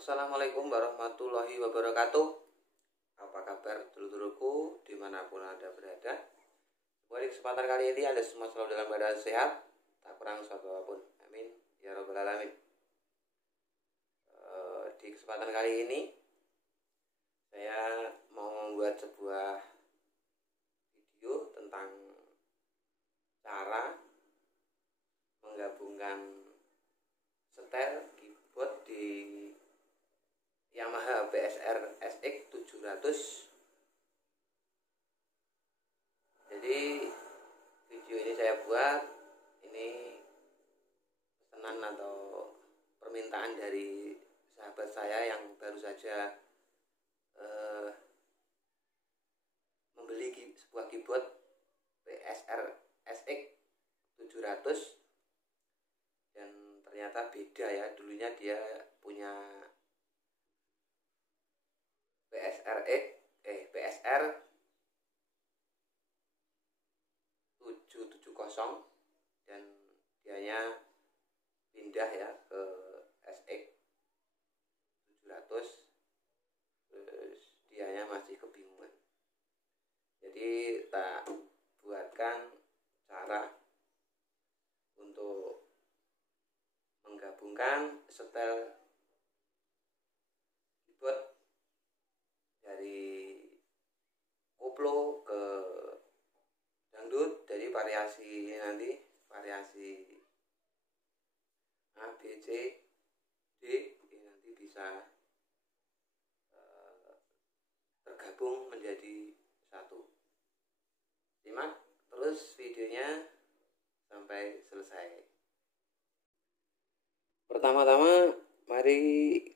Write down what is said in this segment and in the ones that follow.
Assalamualaikum warahmatullahi wabarakatuh. Apa kabar dulur-dulurku dimanapun Anda berada? Di kesempatan kali ini Anda semua selalu dalam keadaan sehat, tak kurang suatu apapun. Amin ya rabbal alamin. Di kesempatan kali ini saya mau membuat sebuah video tentang cara menggabungkan setel keyboard di Yamaha PSR SX 700. Jadi video ini saya buat ini pesanan atau permintaan dari sahabat saya yang baru saja membeli sebuah keyboard PSR SX 700 dan ternyata beda ya. Dulunya dia punya PSR 770 dan dianya pindah ya ke SX 700, terus dianya masih kebingungan. Jadi tak buatkan cara untuk menggabungkan setel keyboard dari koplo ke dangdut, dari variasi nanti variasi A, B, C, D ini nanti bisa tergabung menjadi satu. Simak terus videonya sampai selesai. Pertama-tama mari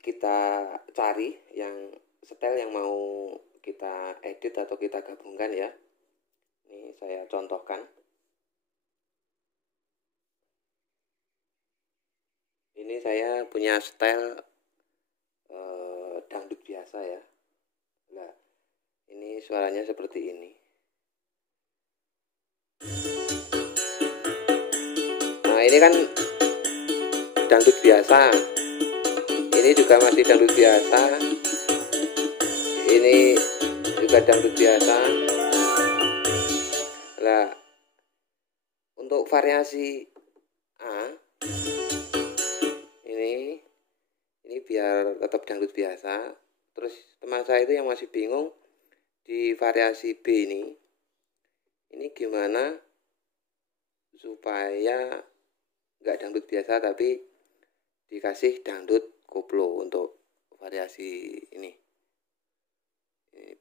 kita cari yang setel yang mau kita edit atau kita gabungkan ya. Ini saya contohkan. Ini saya punya setel dangdut biasa ya. Nah, ini suaranya seperti ini. Nah, ini kan dangdut biasa. Ini juga masih dangdut biasa. Ini juga dangdut biasa. Nah, untuk variasi A ini biar tetap dangdut biasa. Terus teman saya itu yang masih bingung di variasi B ini gimana supaya nggak dangdut biasa tapi dikasih dangdut koplo untuk variasi ini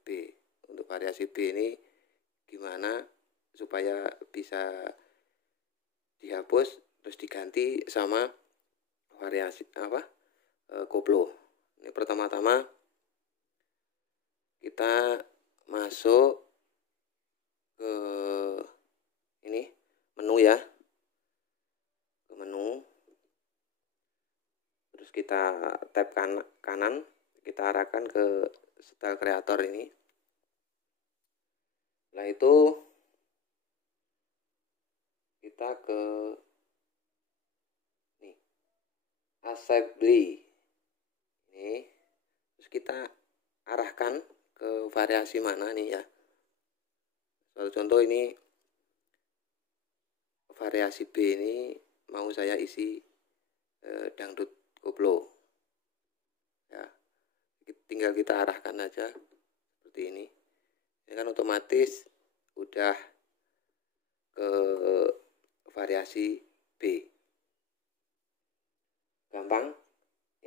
B. Untuk variasi B ini gimana supaya bisa dihapus terus diganti sama variasi koplo. Ini pertama-tama kita masuk ke ini menu ya, ke menu, terus kita tap kanan, kita arahkan ke setel kreator ini. Setelah itu kita ke nih assembly ini, terus kita arahkan ke variasi mana nih ya. Suatu contoh ini variasi B ini mau saya isi dangdut koplo ya, tinggal kita arahkan aja seperti ini. Ini kan otomatis udah ke variasi B. Gampang,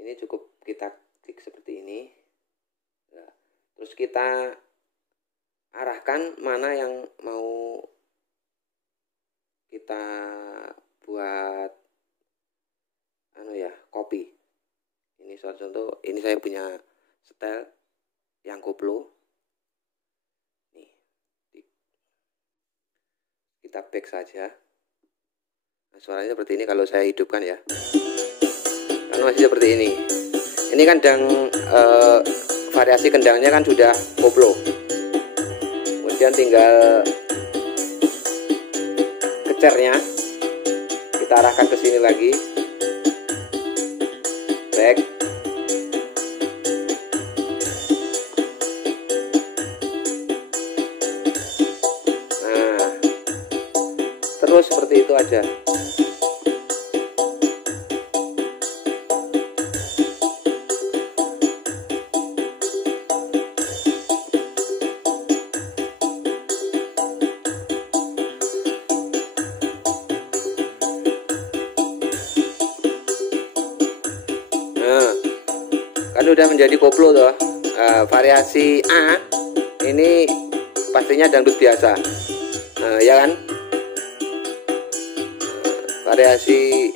ini cukup kita klik seperti ini. Nah, terus kita arahkan mana yang mau kita buat copy. Ini suatu contoh, ini saya punya setel yang koplo. Nih, kita back saja. Nah, suaranya seperti ini kalau saya hidupkan ya. Kan masih seperti ini. Ini kan variasi kendangnya kan sudah koplo. Kemudian tinggal kecernya kita arahkan ke sini lagi, back. terus seperti itu aja. Nah, kan udah menjadi koplo toh. Variasi A ini pastinya dangdut biasa, ya kan. Variasi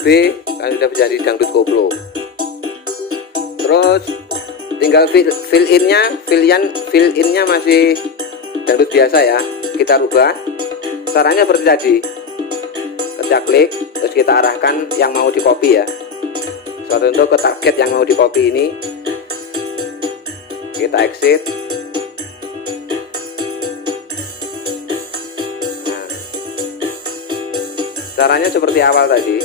B kan sudah menjadi dangdut koplo. Terus tinggal fill innya masih dangdut biasa ya. Kita rubah caranya seperti tadi. Kita klik terus kita arahkan yang mau di copy ya. Suatu untuk ke target yang mau di copy ini, kita exit. Nah, caranya seperti awal tadi.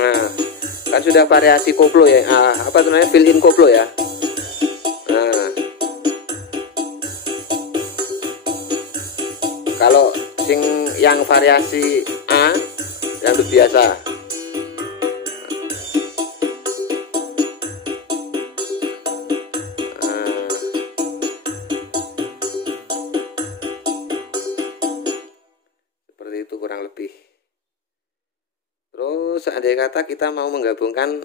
Nah, kan sudah variasi koplo ya, apa namanya, fill in koplo ya. Nah, kalau yang variasi A yang biasa. Seperti itu kurang lebih. Terus seandainya kata kita mau menggabungkan,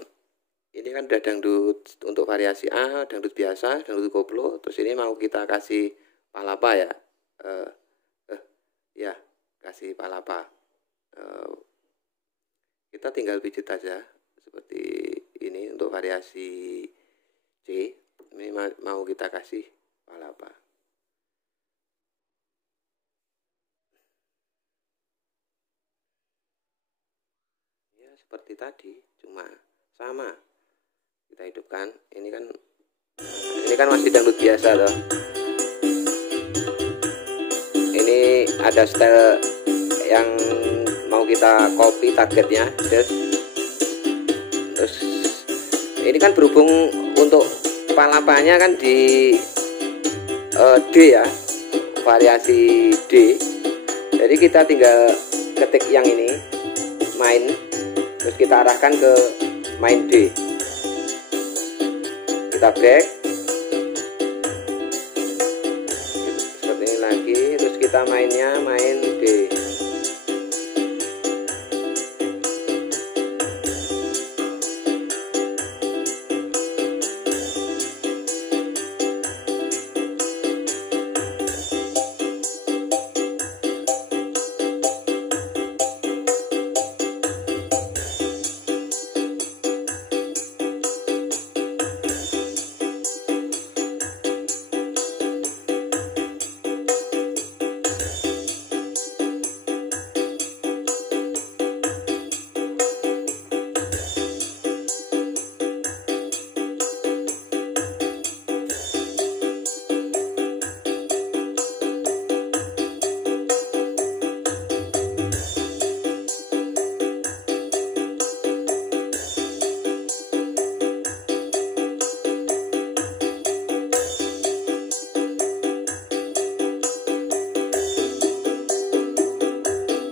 ini kan udah dangdut untuk variasi A, dangdut biasa, dangdut koplo, terus ini mau kita kasih palapa ya, ya kasih palapa, kita tinggal pijit aja seperti ini. Untuk variasi C ini mau kita kasih palapa. Seperti tadi, cuma sama kita hidupkan. Ini kan masih dangdut biasa loh. Ini ada style yang mau kita copy targetnya. Terus ini kan berhubung untuk palapanya kan di D ya, variasi D. Jadi kita tinggal ketik yang ini main, terus kita arahkan ke main D. Kita back seperti ini lagi, terus kita mainnya main D.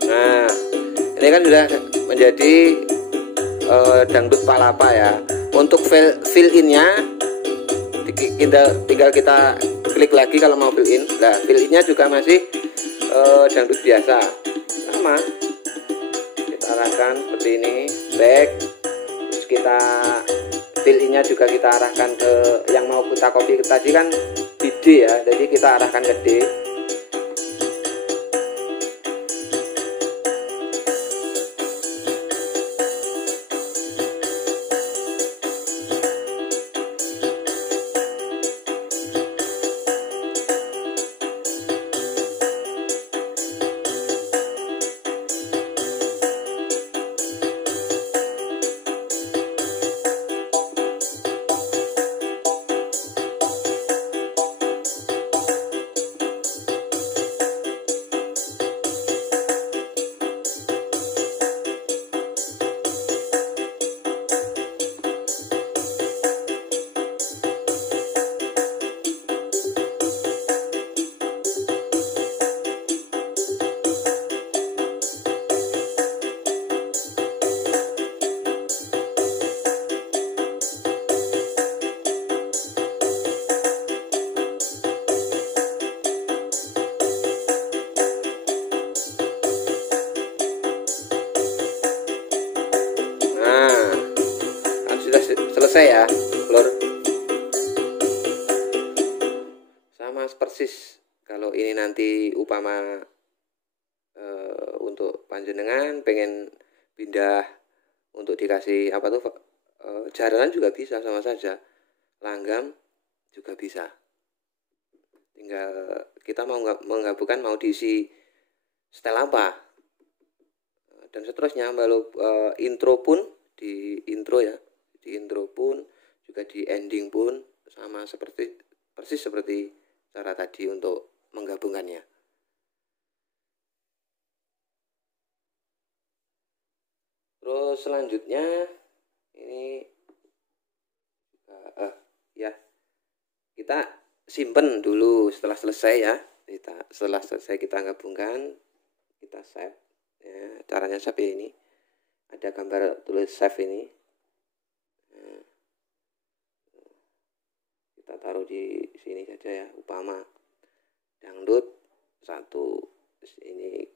Nah, ini kan sudah menjadi dangdut palapa ya. Untuk fill innya tinggal kita klik lagi kalau mau fill in. Nah, fill innya juga masih dangdut biasa, sama. Kita arahkan seperti ini, back. Terus kita fill innya juga kita arahkan ke yang mau kita copy tadi kan di D ya. Jadi kita arahkan ke D. selesai ya lur. Sama persis kalau ini nanti upama untuk panjenengan pengen pindah untuk dikasih apa tuh jaranan juga bisa, sama saja. Langgam juga bisa. Tinggal kita mau menggabungkan mau diisi setel apa. Dan seterusnya lalu intro pun di intro ya. Di intro pun juga di ending pun sama persis seperti cara tadi untuk menggabungkannya. Terus selanjutnya ini ya kita simpen dulu setelah selesai ya. Setelah selesai kita gabungkan, kita save ya. Caranya save ini ada gambar tulis save ini. Nah, kita taruh di sini saja ya, upama dangdut 1. Ini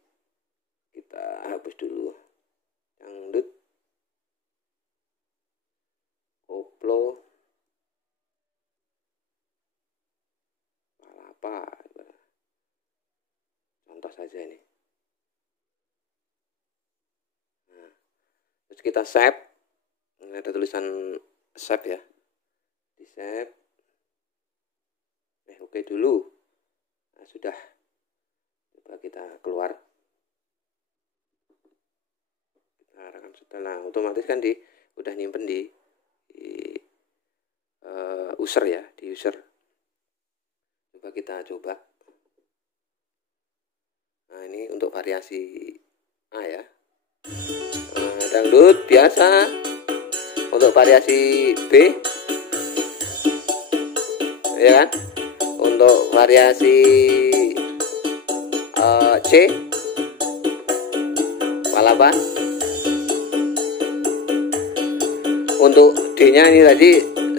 kita hapus dulu dangdut koplo palapa, contoh saja ini. Nah, terus kita save. Ada tulisan save ya, di save. Oke dulu. Nah, sudah. Coba kita keluar. Rekam setelah otomatis kan udah nyimpen di user ya, di user. Coba kita coba. Nah, ini untuk variasi A ya. Dangdut biasa. Untuk variasi B ya kan. Untuk variasi C palapa. Untuk D-nya ini tadi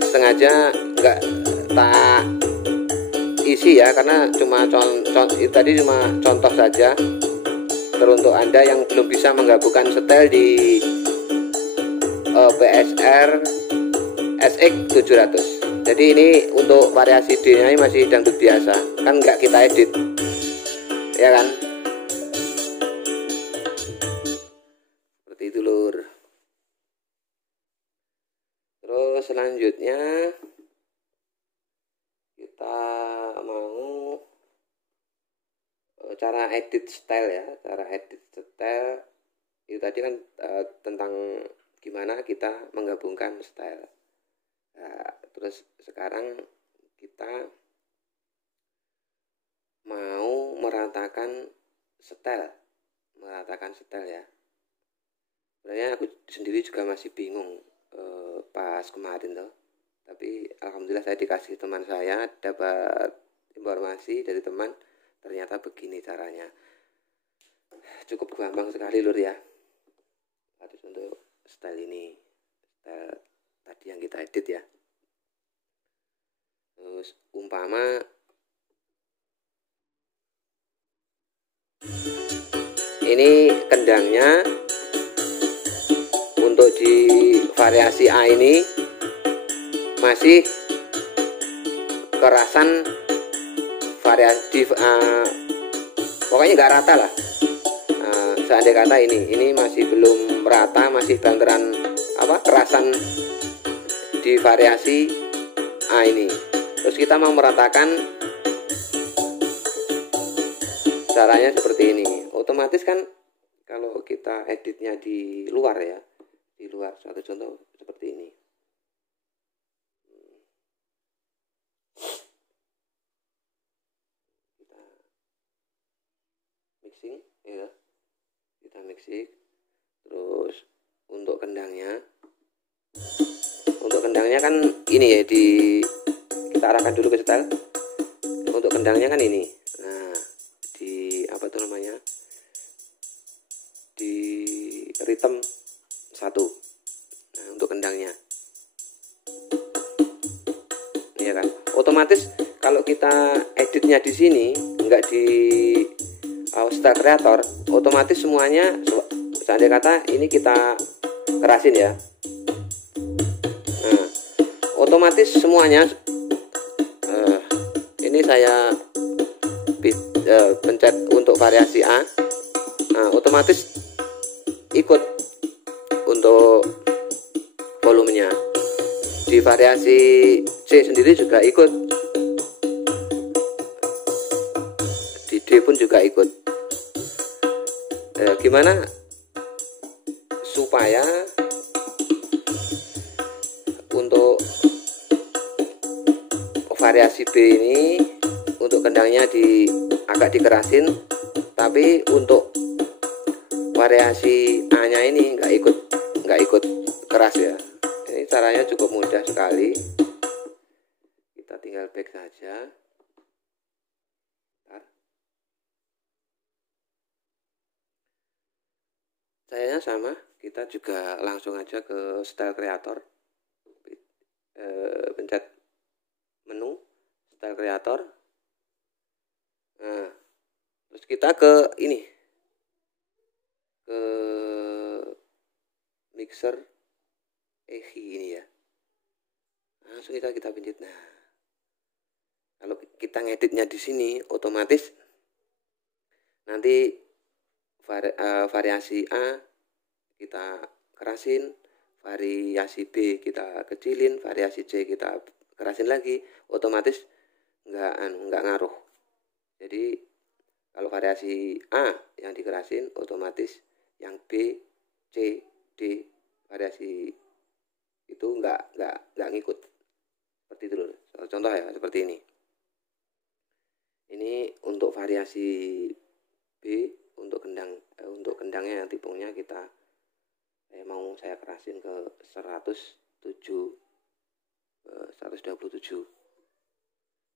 sengaja nggak tak isi ya, karena cuma tadi cuma contoh saja. Teruntuk Anda yang belum bisa menggabungkan setel di PSR SX 700. Jadi ini untuk variasi D-nya ini masih dangdut biasa, kan nggak kita edit, ya kan? Seperti itu lur. Terus selanjutnya kita mau cara edit style ya. Cara edit style itu tadi kan tentang gimana kita menggabungkan style. Nah, terus sekarang kita mau meratakan style ya. Sebenarnya aku sendiri juga masih bingung pas kemarin tuh, tapi alhamdulillah saya dikasih teman saya, dapat informasi dari teman, ternyata begini caranya. Cukup gampang sekali lur ya. Harus untuk style ini, style tadi yang kita edit ya. Terus umpama ini kendangnya untuk di variasi A ini masih kerasan variasi pokoknya nggak rata lah. Seandainya kata ini masih belum rata, masih banteran kerasan di variasi A ini. Terus kita mau meratakan, caranya seperti ini. Otomatis kan kalau kita editnya di luar ya, di luar, satu contoh seperti ini. Kita mixing ya, kita mixing. Terus untuk kendangnya kan ini ya, kita arahkan dulu ke setel. Untuk kendangnya kan ini. Nah, di apa tuh namanya? Di rhythm 1. Nah, untuk kendangnya. Iya kan? Otomatis kalau kita editnya di sini, enggak di Style Creator, otomatis semuanya seandainya kata ini kita kerasin ya. Nah, otomatis semuanya ini saya pencet untuk variasi A. Nah, otomatis ikut untuk volumenya. Di variasi C sendiri juga ikut, di D pun juga ikut. Gimana supaya untuk variasi B ini untuk kendangnya agak dikerasin, tapi untuk variasi A nya ini nggak ikut keras ya. Ini caranya cukup mudah sekali, kita tinggal back saja. Caranya sama, kita juga langsung aja ke style creator, pencet menu style creator. Nah, terus kita ke ini, ke mixer EHI ini ya. Langsung kita pencet. Nah, kalau kita ngeditnya di sini, otomatis nanti variasi A kita kerasin, variasi B kita kecilin, variasi C kita kerasin lagi, otomatis nggak ngaruh. Jadi kalau variasi A yang dikerasin, otomatis yang B, C, D variasi itu nggak ngikut. Seperti itu loh. Contoh ya seperti ini. Ini untuk variasi B, untuk kendangnya yang tipungnya saya kerasin ke 127.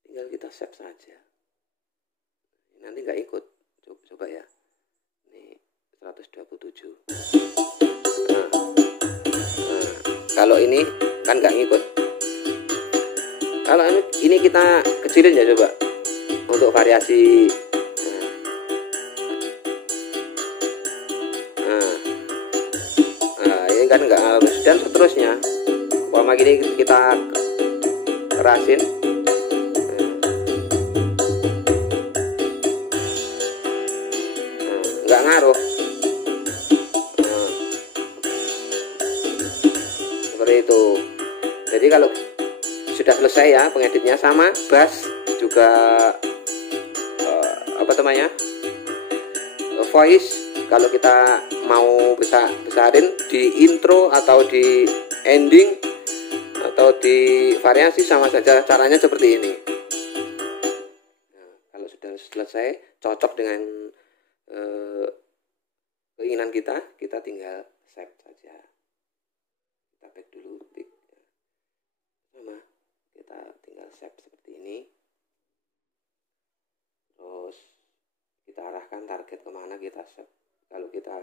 Tinggal kita save saja. Nanti nggak ikut. Coba ya. Ini 127. Kalau ini kan nggak ngikut. Kalau ini kita kecilin ya coba. Untuk variasi ini kan nggak halus, dan seterusnya. Umpama gini kita kerasin, nggak ngaruh. Seperti itu. Jadi kalau sudah selesai ya pengeditnya, sama bass juga voice. Kalau kita mau besarin di intro atau di ending atau di variasi, sama saja caranya seperti ini. Nah, kalau sudah selesai cocok dengan keinginan kita tinggal save saja. Kita back dulu, sama kita tinggal save seperti ini. Terus kita arahkan target kemana kita save. Kalau kita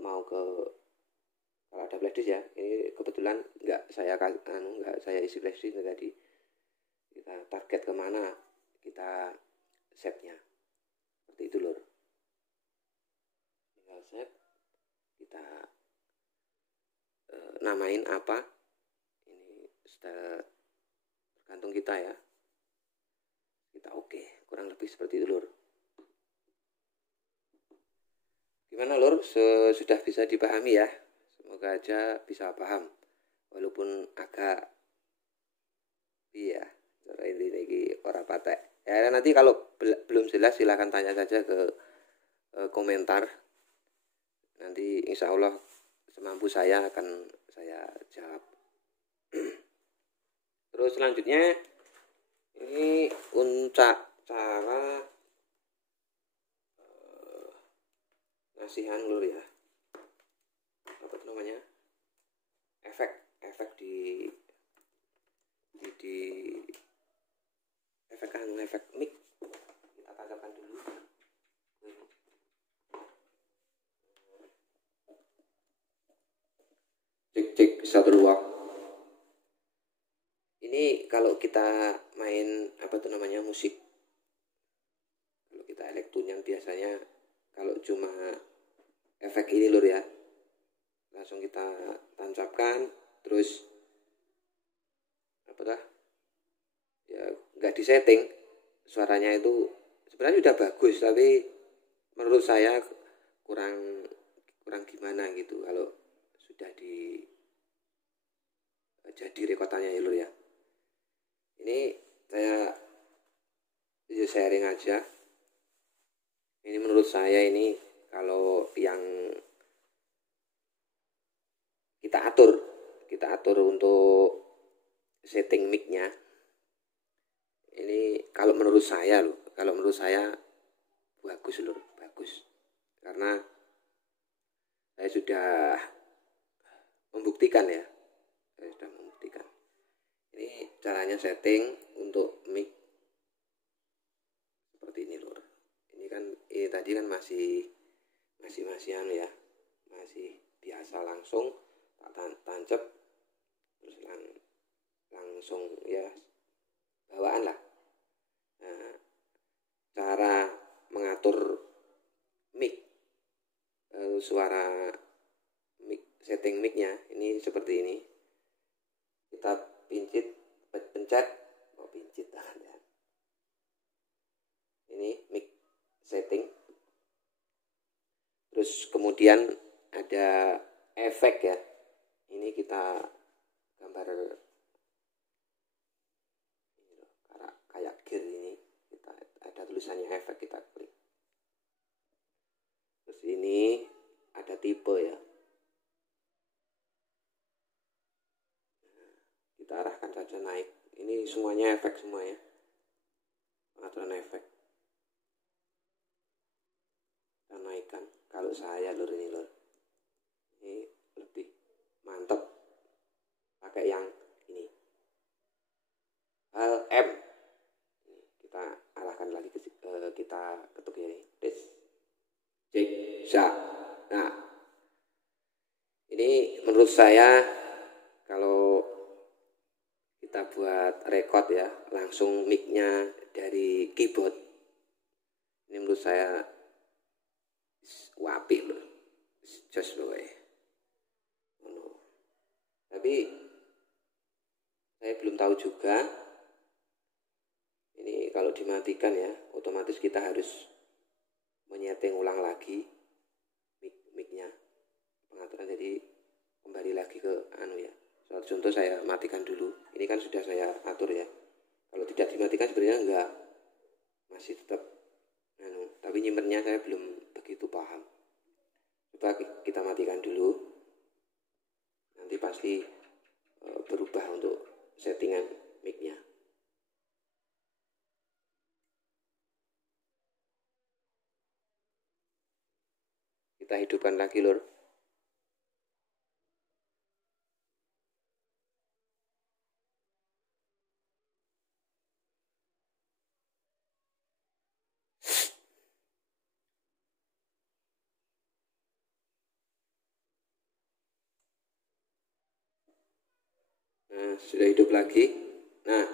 mau kalau ada flashdisk ya, ini kebetulan nggak saya isi flashdisk tadi. Kita target kemana kita save-nya, seperti itu lor. Tinggal save, kita namain apa, ini tergantung kita ya. Kita oke, kurang lebih seperti itu lor. Gimana lor, sudah bisa dipahami ya? Semoga aja bisa paham, walaupun agak iya ini orang patek ya. Nanti kalau belum jelas silahkan tanya saja ke komentar, nanti insya Allah semampu saya akan saya jawab. Terus selanjutnya ini cara ngasihan lur ya, apa namanya, efek di efek mic. Kita tancapkan dulu. Cek bisa beruang. Ini kalau kita main musik, kalau kita elektron biasanya kalau cuma efek ini lur ya, langsung kita tancapkan, terus apakah ya nggak disetting, suaranya itu sebenarnya sudah bagus, tapi menurut saya kurang gimana gitu kalau sudah jadi rekotannya ya lur ya. Ini saya sharing aja. Ini menurut saya ini kalau yang kita atur untuk setting mic-nya. Ini kalau menurut saya bagus lur, bagus. Karena saya sudah membuktikan ya. Ini caranya setting untuk mic seperti ini lur. Ini tadi kan masih anu ya, masih biasa langsung tak tancap terus langsung ya bawaan lah. Nah, cara mengatur mic, suara mic, setting micnya ini seperti ini. Kita pencet ya. Ini mic setting. Terus kemudian ada efek ya. Ini kita gambar kayak gear ini. Kita ada tulisannya efek, kita klik. Terus ini ada tipe ya. Kita arahkan saja naik. Ini semuanya efek semua ya. Pengaturan efek. Kita naikkan. Kalau saya lur ini lur. Ini lebih mantap pakai yang ini. M. Kita arahkan lagi kita ketuk ya ini. Tes. Cek. Sa. Nah. Ini menurut saya kalau kita buat record ya, langsung mic-nya dari keyboard. Ini menurut saya wapi loh. Just loh Tapi saya belum tahu juga. Ini kalau dimatikan ya, otomatis kita harus menyeting ulang lagi mic-nya. Pengaturan, jadi kembali lagi ke anu ya. Contoh saya matikan dulu. Ini kan sudah saya atur ya. Kalau tidak dimatikan sebenarnya enggak, masih tetap tapi nyimpennya saya belum begitu paham. Coba kita matikan dulu. Nanti pasti berubah untuk settingan mic-nya. Kita hidupkan lagi lur. Nah, sudah hidup lagi. Nah,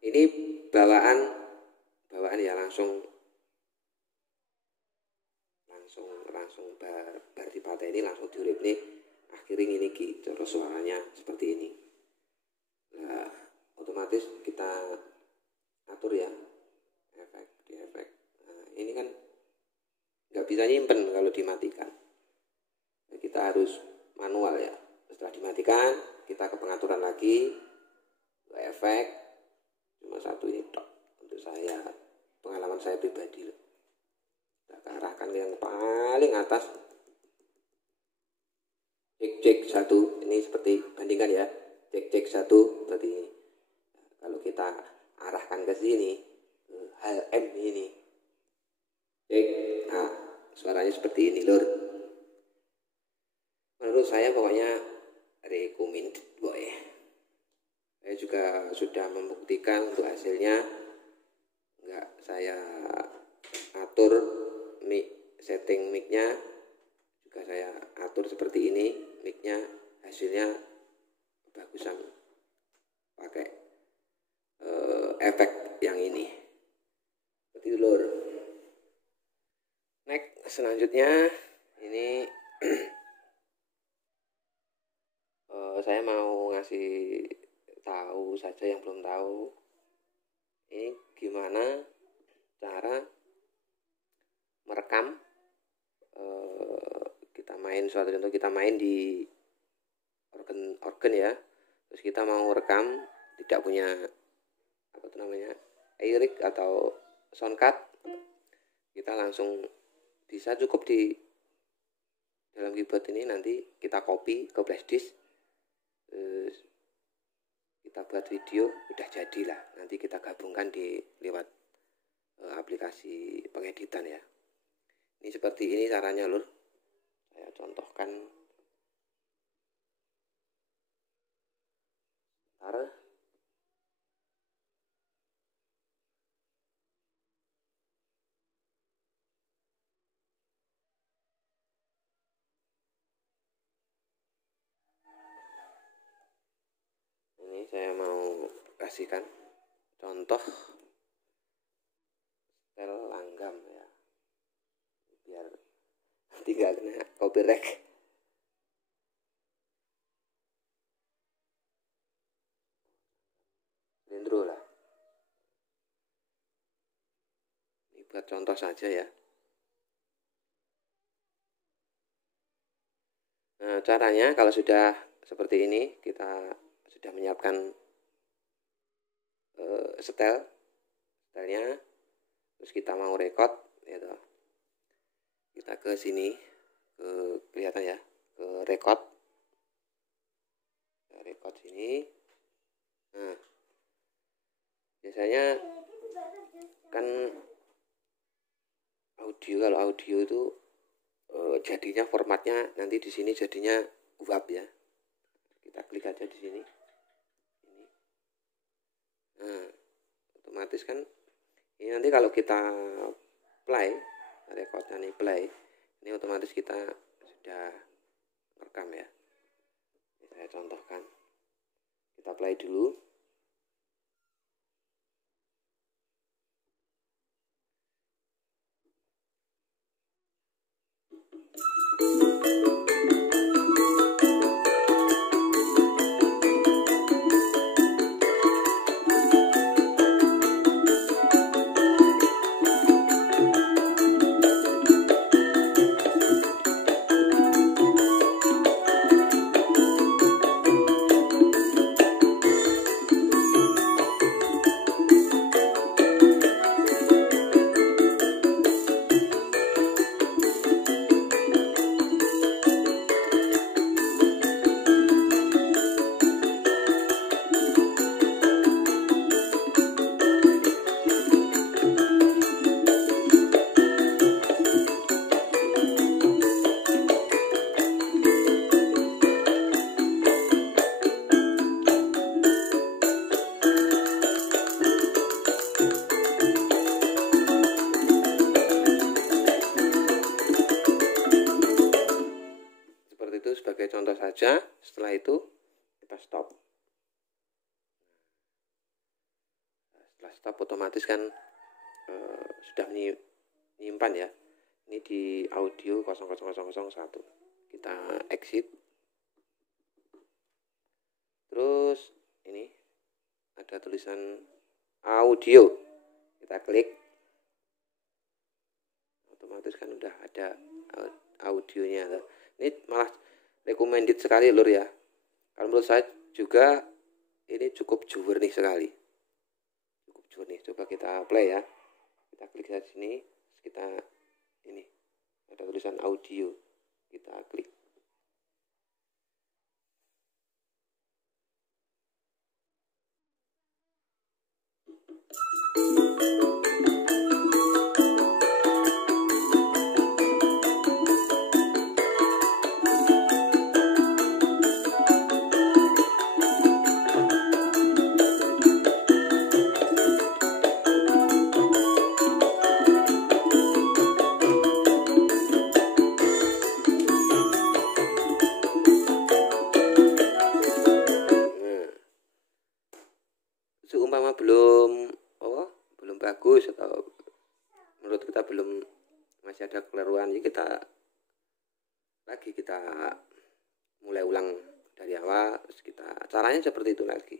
ini bawaan ya, langsung bar dipatah ini langsung diurip nih. Akhirnya ini gitu suaranya seperti ini. Nah, otomatis kita atur ya efek. Nah, ini kan nggak bisa nyimpen kalau dimatikan. Nah, kita harus manual ya. Setelah dimatikan, kita ke pengaturan lagi, ke efek. Cuma satu ini tok untuk saya, pengalaman saya pribadi. Kita arahkan ke yang paling atas. Cek satu, ini seperti bandingkan ya. Cek satu seperti ini. Nah, kalau kita arahkan ke sini, HM ini, cek, nah suaranya seperti ini lur. Menurut saya pokoknya recommend boy. Saya juga sudah membuktikan untuk hasilnya. Enggak, saya atur setting mic-nya juga saya atur seperti ini. Mic-nya hasilnya bagusan pakai efek yang ini. Seperti itu lur. Next, selanjutnya ini saya mau ngasih tahu saja yang belum tahu, ini gimana cara merekam. Kita main suatu contoh, kita main di organ ya, terus kita mau rekam, tidak punya apa itu namanya iRig atau soundcard, kita langsung bisa cukup di dalam keyboard ini, nanti kita copy ke flash disk, terus kita buat video, udah jadilah. Nanti kita gabungkan di lewat aplikasi pengeditan ya. Ini seperti ini caranya lur, saya contohkan. Ini saya mau kasihkan contoh setel langgam ya, biar nanti gak kena copyright. Intro lah, ini buat contoh saja ya. Nah, caranya kalau sudah seperti ini, kita sudah menyiapkan setelnya, terus kita mau record gitu. Kita ke sini, kelihatan ya, ke record sini. Nah, biasanya kan audio, kalau audio itu jadinya formatnya nanti di sini jadinya WAV ya. Kita klik aja di sini. Ini. Nah, otomatis kan ini nanti kalau kita play, recordnya nih play, ini otomatis kita sudah rekam ya. Ini saya contohkan. Kita play dulu. Sebagai contoh saja, setelah itu kita stop. Setelah stop otomatis kan sudah menyimpan ya. Ini di audio 00001. Kita exit. Terus ini ada tulisan audio. Kita klik. Otomatis kan udah ada audionya. Ini malah recommended sekali lur ya. Kalau menurut saya juga ini cukup jernih sekali. Cukup jernih. Coba kita play ya. Kita klik di sini, kita ini ada tulisan audio. Kita klik. Seumpama belum bagus atau menurut kita belum, masih ada keliruan, ya kita mulai ulang dari awal. Terus kita caranya seperti itu lagi.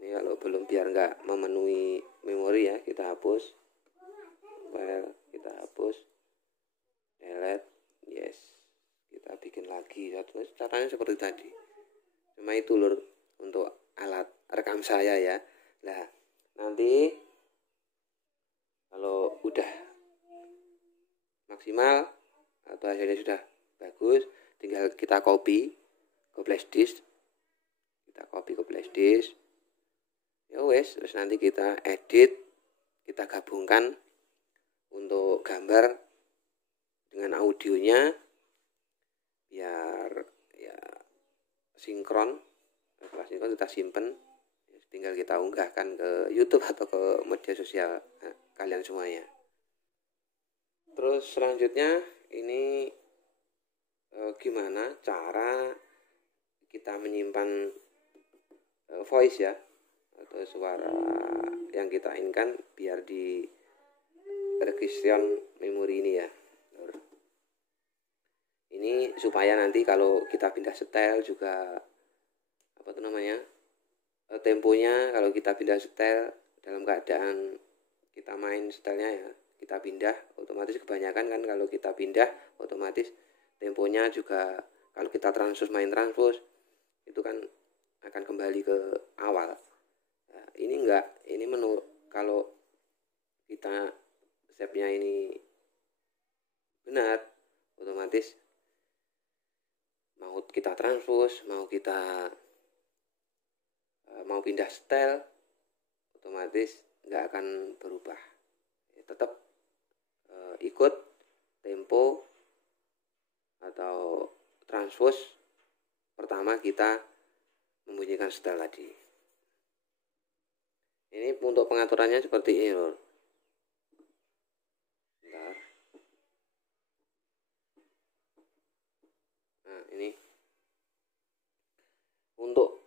Ini kalau belum, biar nggak memenuhi memori ya, kita hapus file, kita hapus, delete, yes, kita bikin lagi. Caranya seperti tadi, cuma itu lur untuk alat rekam saya ya. Nah nanti kalau udah maksimal atau hasilnya sudah bagus, tinggal kita copy ke flash disk, ya wes. Terus nanti kita edit, kita gabungkan untuk gambar dengan audionya biar ya sinkron. Setelah sinkron kita simpen, tinggal kita unggahkan ke YouTube atau ke media sosial kalian semuanya. Terus selanjutnya ini gimana cara kita menyimpan voice ya, atau suara yang kita inginkan biar di registration memori ini ya. Ini supaya nanti kalau kita pindah setel juga temponya, kalau kita pindah setel dalam keadaan kita main setelnya ya, kita pindah otomatis, kebanyakan kan kalau kita pindah otomatis temponya juga, kalau kita main transpose itu kan akan kembali ke awal. Nah, ini enggak, ini menurut, kalau kita stepnya ini benar, otomatis mau kita transpose, mau pindah setel, otomatis nggak akan berubah, tetap ikut tempo atau transpose pertama kita membunyikan setel tadi. Ini untuk pengaturannya seperti ini loh. Nah ini untuk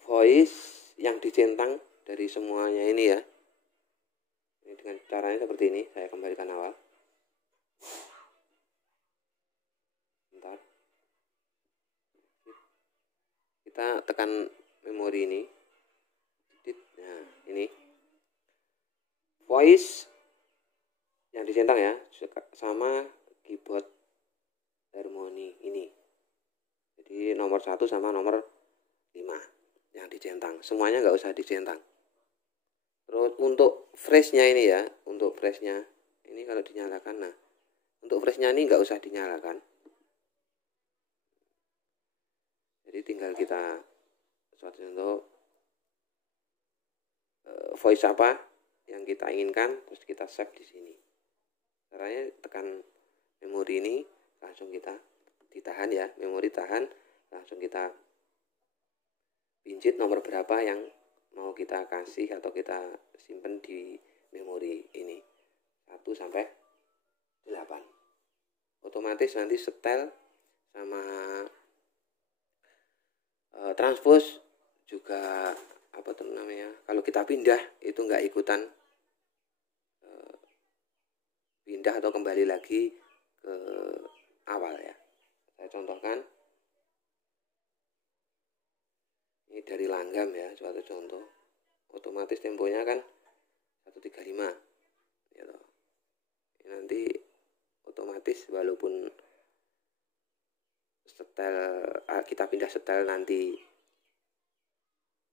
voice yang dicentang dari semuanya ini ya. Ini dengan caranya seperti ini, saya kembalikan awal. Bentar. Kita tekan memori ini. Nah, ini voice yang dicentang ya, sama keyboard harmoni ini. Jadi nomor 1 sama nomor 5 yang dicentang, semuanya nggak usah dicentang. Terus untuk freshnya ini ya, untuk freshnya ini kalau dinyalakan, nah untuk freshnya ini nggak usah dinyalakan. Jadi tinggal kita suatu contoh voice apa yang kita inginkan, terus kita save di sini. Caranya tekan memori ini, langsung kita ditahan ya, memori tahan, langsung kita pincit nomor berapa yang mau kita kasih atau kita simpen di memori ini, 1 sampai 8. Otomatis nanti setel sama transpose juga kalau kita pindah itu nggak ikutan pindah atau kembali lagi ke awal ya. Saya contohkan ini dari langgam ya, suatu contoh. Otomatis temponya kan 135 gitu. Nanti otomatis walaupun setel kita pindah setel nanti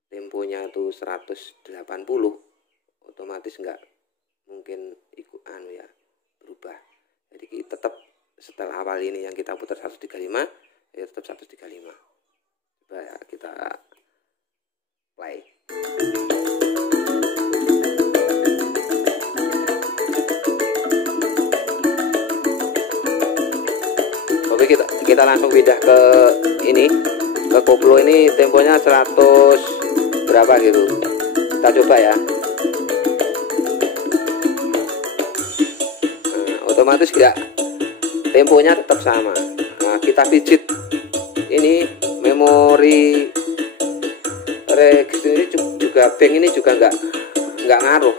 temponya itu 180, otomatis nggak mungkin ikut ya berubah. Jadi tetap setel awal ini yang kita putar 135 ya tetap 135. Coba ya kita play. Oke, kita langsung pindah ke ini, ke koplo ini, temponya 100 berapa gitu. Kita coba ya. Nah, otomatis enggak, temponya tetap sama. Nah, kita pijit ini memori register ini juga, bank ini juga enggak ngaruh.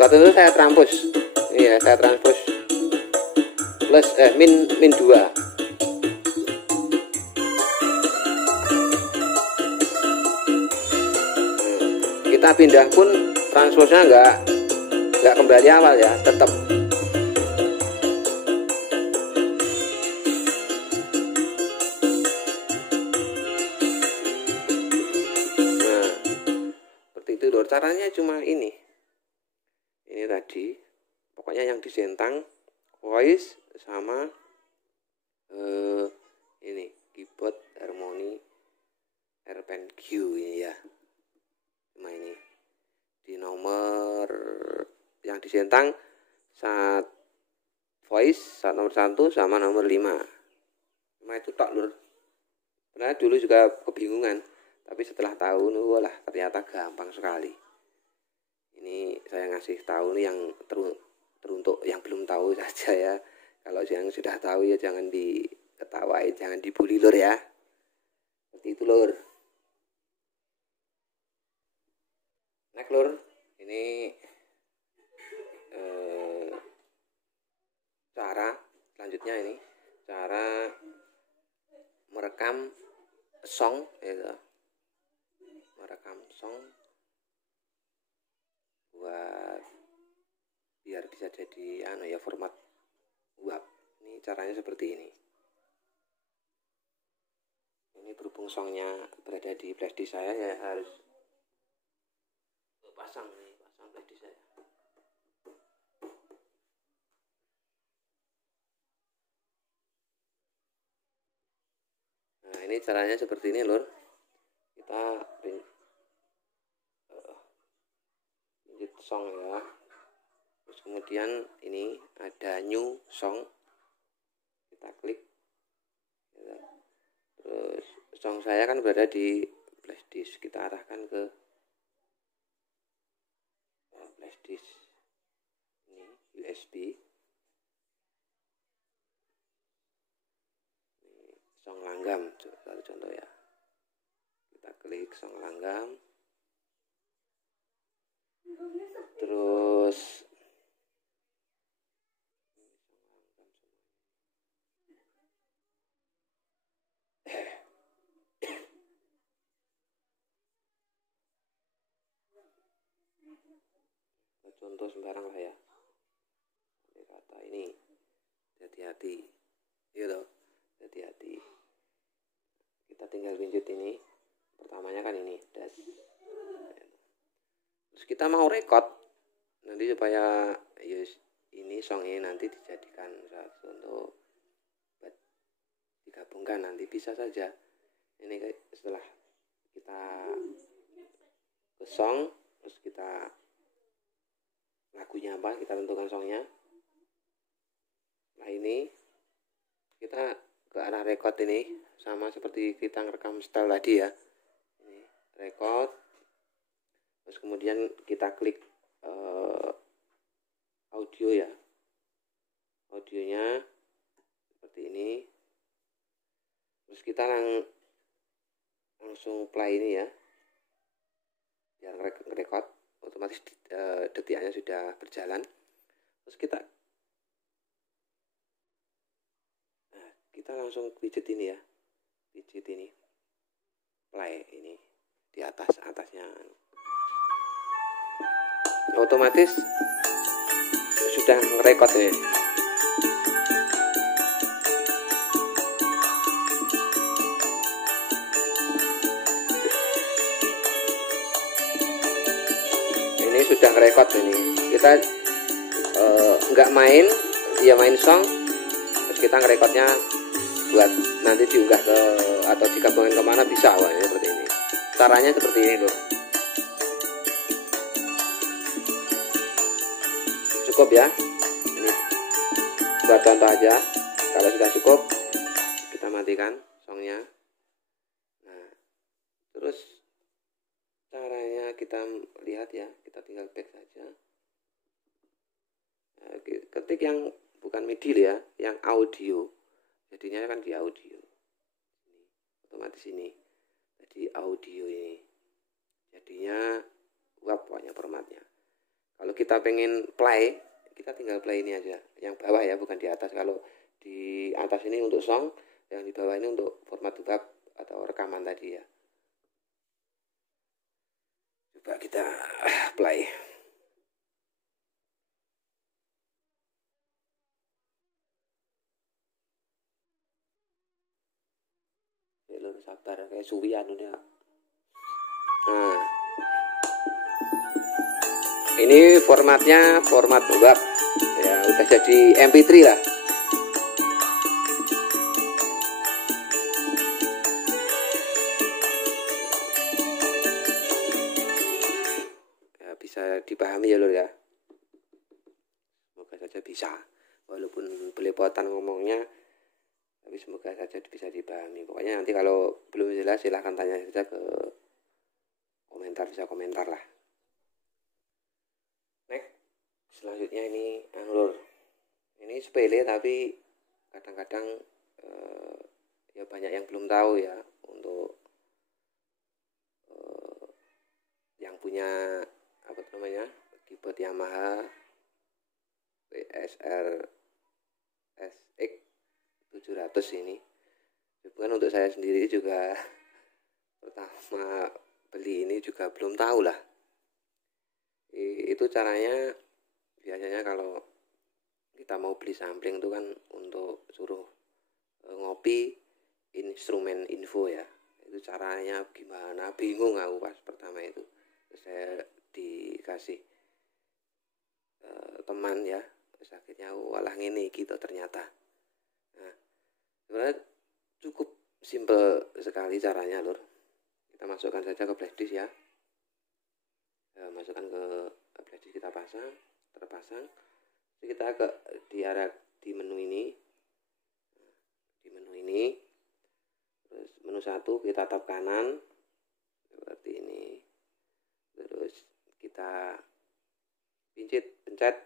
Suatu itu saya transpose. Ini ya, saya transpose plus min 2. kita pindah pun transposnya nggak kembali awal ya, tetap. Nah, seperti itu lor. Caranya cuma ini tadi, pokoknya yang disentang voice sama ini keyboard harmoni AirPen Q ini ya. Cuma ini di nomor yang disentang saat voice, saat nomor 1 sama nomor 5. Cuma itu tak lur. Sebenarnya dulu juga kebingungan, tapi setelah tahu walah ternyata gampang sekali. Ini saya ngasih tahu nih yang teruntuk yang belum tahu saja ya. Kalau yang sudah tahu ya jangan diketawain, jangan dibully lur ya. Seperti itu lur. Next lur, ini cara selanjutnya ini cara merekam song gitu. Merekam song buat biar bisa jadi format WAV. Ini caranya seperti ini. Ini berhubung songnya berada di flashdisk saya ya harus pasang flashdisk saya. Nah ini caranya seperti ini lur. Kita pinjit song ya. Terus kemudian ini ada new song, kita klik ya. Terus song saya kan berada di flashdisk, kita arahkan ke flashdisk ini USB. Ini song langgam satu contoh ya, kita klik song langgam, terus contoh sembarang lah ya, kata ini hati-hati gitu, hati-hati. Kita tinggal pinjut ini, pertamanya kan ini das. Terus kita mau record nanti supaya ini song ini nanti dijadikan satu untuk digabungkan, nanti bisa saja ini setelah kita ke song, terus kita lagunya apa, kita tentukan songnya. Nah ini kita ke arah record ini sama seperti kita ngerekam style tadi ya. Ini record, terus kemudian kita klik audio ya, audionya seperti ini. Terus kita langsung play ini ya, biar ngerekord otomatis detiknya sudah berjalan. Terus kita langsung pijit ini ya, pijit ini play ini di atasnya, otomatis sudah ngerekord ya. Ini sudah ngerekord ini. Kita nggak main, dia main song, terus kita ngerekodnya buat nanti diunggah ke atau digabungin kemana bisa. Wah, ini seperti ini. Caranya seperti ini loh. Cukup ya. Ini buat contoh aja. Kalau sudah cukup, kita matikan songnya. Nah, terus caranya kita lihat ya, kita tinggal back saja. Nah, ketik yang bukan MIDI ya, yang audio. Jadinya kan di audio. Ini, otomatis ini. Jadi audio ini. Jadinya pokoknya formatnya. Kalau kita pengen play, kita tinggal play ini aja. Yang bawah ya, bukan di atas. Kalau di atas ini untuk song, yang di bawah ini untuk format WAV atau rekaman tadi ya. Coba kita kita play. Lur sabar kayak suwi anu ya. Nah, ini formatnya format web ya, udah jadi MP3 lah. Ya, bisa dipahami ya lur ya. Semoga saja bisa, walaupun belepotan ngomongnya, tapi semoga saja bisa dipahami. Pokoknya nanti kalau belum jelas silahkan tanya saja ke komentar, bisa komentar lah. Next, selanjutnya ini lur, ini sepele tapi kadang-kadang ya banyak yang belum tahu ya. Untuk yang punya apa namanya keyboard Yamaha WSR SX 700 ini, bukan untuk saya sendiri juga pertama beli ini juga belum tahu lah. Itu caranya biasanya kalau kita mau beli sampling itu kan untuk suruh ngopi instrumen info ya. Itu caranya gimana, bingung aku pas pertama itu. Terus saya dikasih teman ya, sakitnya walah ngene gitu ternyata. Nah, sebenarnya cukup simple sekali caranya lur. Kita masukkan saja ke flash disk ya. Masukkan ke flash disk, kita terpasang. Jadi kita ke di menu ini. Di menu ini. Terus menu 1 kita tap kanan seperti ini. Terus kita pencet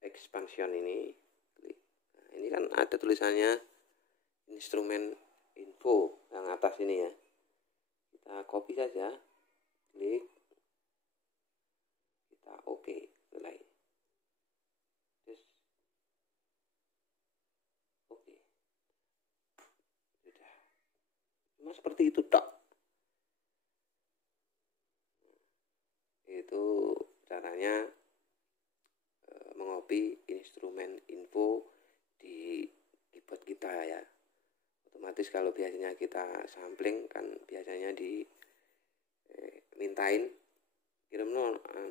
expansion ini. Nah, ini kan ada tulisannya instrumen info yang atas ini ya. Kita copy saja, klik, kita oke, selesai. Terus oke. Sudah. Cuma seperti itu tok. Itu caranya mengopi instrumen info di keyboard kita ya. Otomatis kalau biasanya kita sampling kan biasanya mintain kirim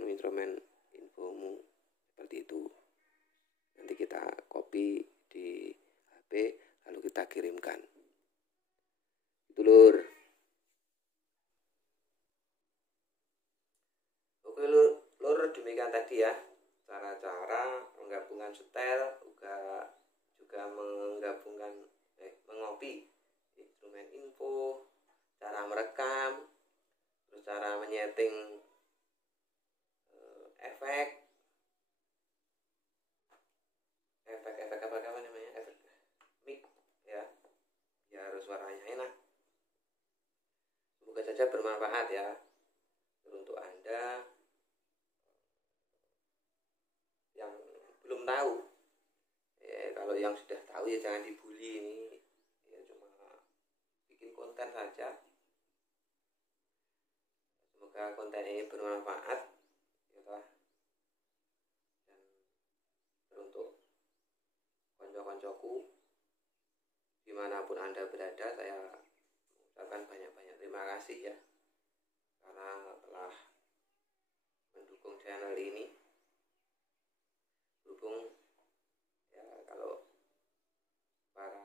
instrumen infomu seperti itu. Nanti kita copy di HP lalu kita kirimkan. Itu lur. Oke lur, demikian tadi ya cara-cara menggabungkan setel juga menggabungkan mengopi instrumen info, cara merekam, terus cara menyeting efek apa namanya, efek mic ya, biar suaranya enak. Semoga saja bermanfaat ya untuk Anda yang belum tahu. Kalau yang sudah tahu ya jangan dibully, ini ya cuma bikin konten saja. Semoga konten ini bermanfaat ya, dan untuk konco-koncoku dimanapun Anda berada, saya mengucapkan banyak-banyak terima kasih ya karena telah mendukung channel ini. Berhubung ya kalau para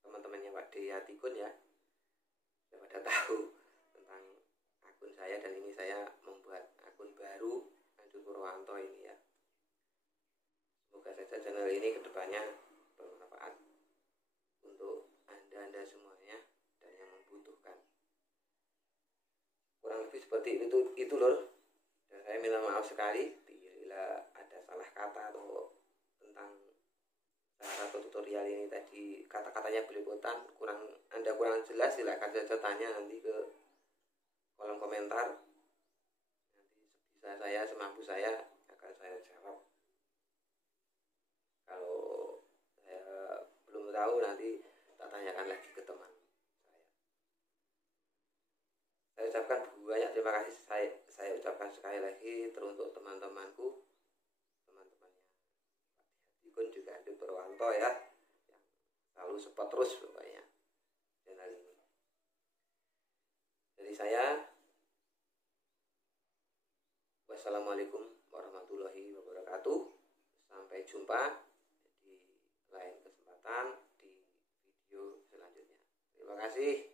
teman-temannya Pak Deyatikun ya sudah pada tahu tentang akun saya, dan ini saya membuat akun baru Lanjut Purwanto ini ya. Semoga saja channel ini kedepannya bermanfaat untuk anda semuanya dan yang membutuhkan. Kurang lebih seperti itu lor. Dan saya minta maaf sekali bila ada salah kata atau tentang cara atau tutorial ini tadi kata-katanya belepotan, anda kurang jelas, silakan saja tanya nanti ke kolom komentar. Nanti bisa saya semampu saya akan saya jawab. Kalau saya belum tahu nanti tak tanyakan lagi ke teman saya. Saya ucapkan banyak terima kasih saya ucapkan sekali lagi teruntuk teman-temanku, teman-temannya Ikun juga ada Purwanto ya, yang selalu support terus pokoknya channel ini. Dari saya, wassalamualaikum warahmatullahi wabarakatuh. Sampai jumpa di lain kesempatan di video selanjutnya. Terima kasih.